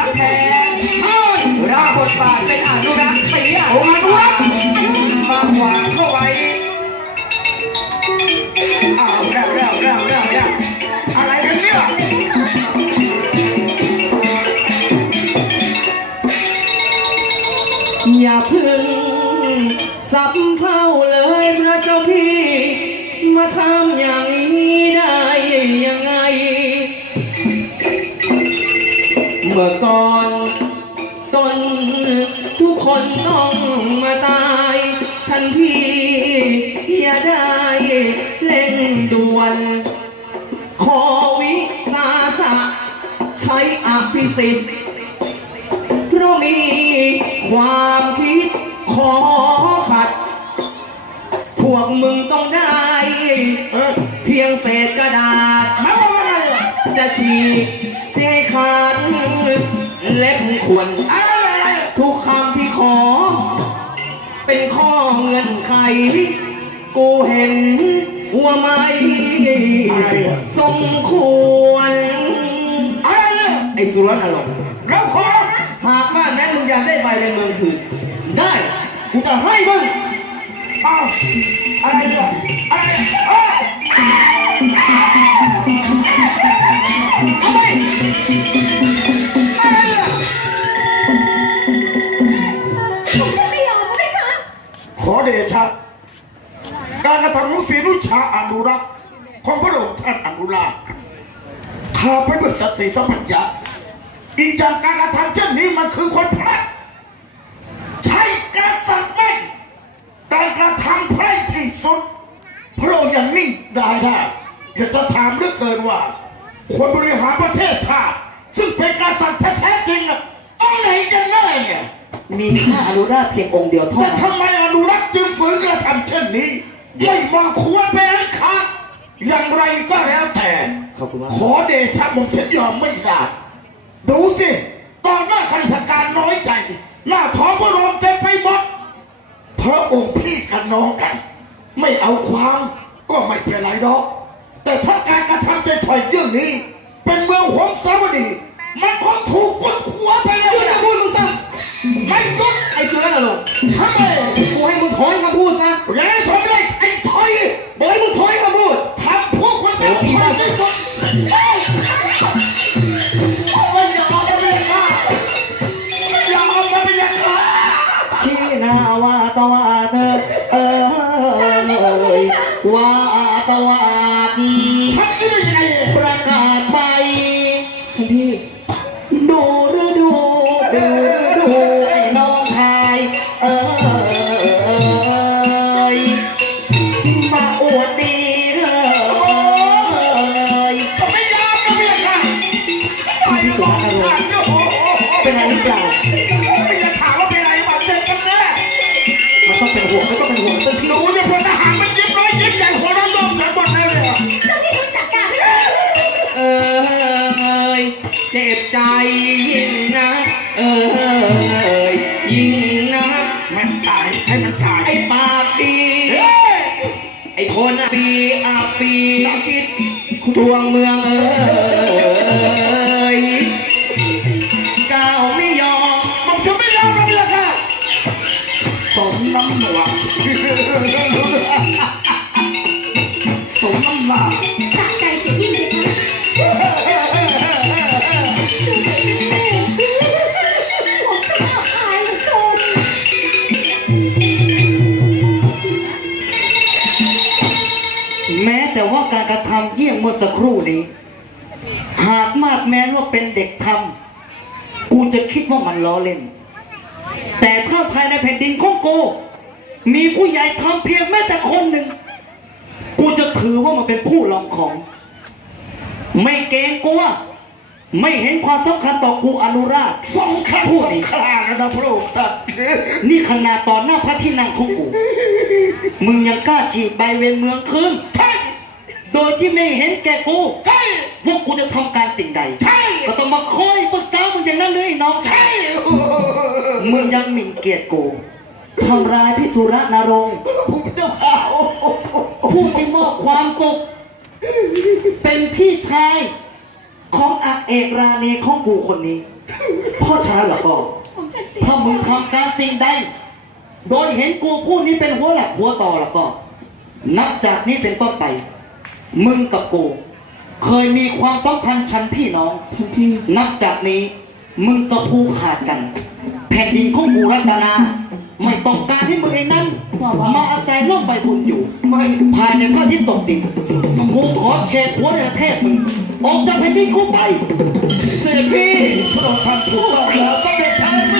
รักแท้รับบทบาทเป็นอนุรักษ์ศรีอนุรักษ์มาขวางเข้าไว้อ้าวเร็วเร็วเร็วเร็วเร็วอะไรกันเนี่ยอย่าพึ่งสับเพ่าเลยพระเจ้าพี่ มาทำอย่าง มื่อก่อนตนทุกคนต้องมาตาย ทันทีอย่าได้เล่นด่วนขอวิสาสะใช้อภิสิทธิ์เพราะมีความคิดขอขัด พวกมึงต้องได้เออเพียงเศษกระดาษมาว่าอะไรอะจะฉีกเสียให้ขาดเล็บควรทุกคำที่ขอ เป็นข้อเงื่อนไข กูเห็นว่าไม่สมควรไรเนี่ยไอ้สุรนรกแล้วขอหากว่าแม้มึงอยากได้ใบในเมืองคืนได้กูจะให้มึงอ้าวอะไรเนี่ยอะไร ผมจะไม่ยอมไหมคะขอเดชะ การกระทำของศรีนุชาอนุรักษ์ของพระองค์ท่านอนุราข้าไปด้วยสติสัมปัญญะอีกอย่างการกระทำเช่นนี้มันคือคนพระใช้การสั่งไม่แต่กระทำไพร่ที่สุดพระองค์ยังนิ่งได้ได้อยากจะถามเหลืองเกินว่า คนบริหารประเทศชาติซึ่งเป็นกษัตริย์แท้ๆจริงอะเอาไหนกันแน่เนี่ยมีข้าอนุราชเพียงองค์เดียวเท่าแต่นั้นทำไมอนุรักษ์จึงฝืนกระทำเช่นนี้ ไม่มาควรเป็นอันขาดอย่างไรก็แล้วแต่ ขอบคุณมากขอเดชะผมฉันยอมไม่ได้ดูสิ ตอนหน้าข้าราชการน้อยใจหน้าท้องพระโรงเต็มไปหมดพระองค์พี่กันน้องกัน ไม่เอาความก็ไม่เป็นไรหรอก แต่ถ้าการกระทำใจถอยเรื่องนี้ เป็นเมืองหงสาวดีมันคงถูกกดหัวไปแล้วพูดจะนะพูดมึงซะไม่จุดไอ้สุรนรกทำไมกูให้มึงถอนคำพูดซะอย่าให้ทำเลยไอ้ถอยบอกให้มึงถอนคำพูดทำพวกคนเป็นถอยที่สุดเอ้ยมันอย่าเอาไปเลยค่ะอย่าเอาไปเป็นอย่างนั้นชี้หน้าว่าตวาดเออว่าตวา ท่า ยยิ่งนะมันตายให้มันตายไอ้ปากดีเฮ้ยไอ้คนอะปีอาปีคิดทวงเมืองเอยก้าวไม่ยอมผมจะไม่ยอมนะเมียค่ะสมน้ำหนวกสมน้ำหนา แต่ว่าการกระทำเยี่ยงเมื่อสักครู่นี้ หากมาดแม้นว่าเป็นเด็กทำกูจะคิดว่ามันล้อเล่น แต่ถ้าภายในแผ่นดินของกูมีผู้ใหญ่ทำเพียงแม้แต่คนหนึ่ง กูจะถือว่ามันเป็นผู้ลองของ ไม่เกรงกลัวไม่เห็นความสำคัญต่อกูอนุราชสงครามสงครานะพระองค์ท่านนี่ขนาดต่อหน้าพระที่นั่งของกู มึงยังกล้าฉีกใบเวรเมืองคืนใช่โดย ที่ไม่เห็นแก่กูใช่ว่ากูจะทำการสิ่งใด ใช่ก็ต้องมาคอยปรึกษามึงอย่างนั้นเลยน้องชาใช่ยมึงยังหมิ่นเกียรติกูทำร้ายพิสุระนรงค์ผมเจ้าข่าวผู้ที่มอบความสุข เป็นพี่ชาย ของอักเอกราณีของกูคนนี้เพราะฉะนั้นแล้วก็ผมฉันเสียถ้ามึงทำการสิ่งใด โดยเห็นกูผู้นี้เป็นหัวหลักหัวต่อแล้วก็ นับจากนี้เป็นต้นไป มึงกับกู เคยมีความสัมพันธ์ชันพี่น้อง ท่านพี่นับจากนี้มึงกับกูขาดกัน แผ่นดินของกูรัตนา ไม่ต้องการให้มึงเองนั้นมาอาศัยร่วมใบบุญอยู่ไม่ภายในพระอาทิตย์ตกดินกูขอเชดหัวในประเทศมึงออกจากแผ่นดินกูไป เสด็จพี่พระองค์ท่านถูกต้องแล้วเสด็จเถิดพระเจ้าค่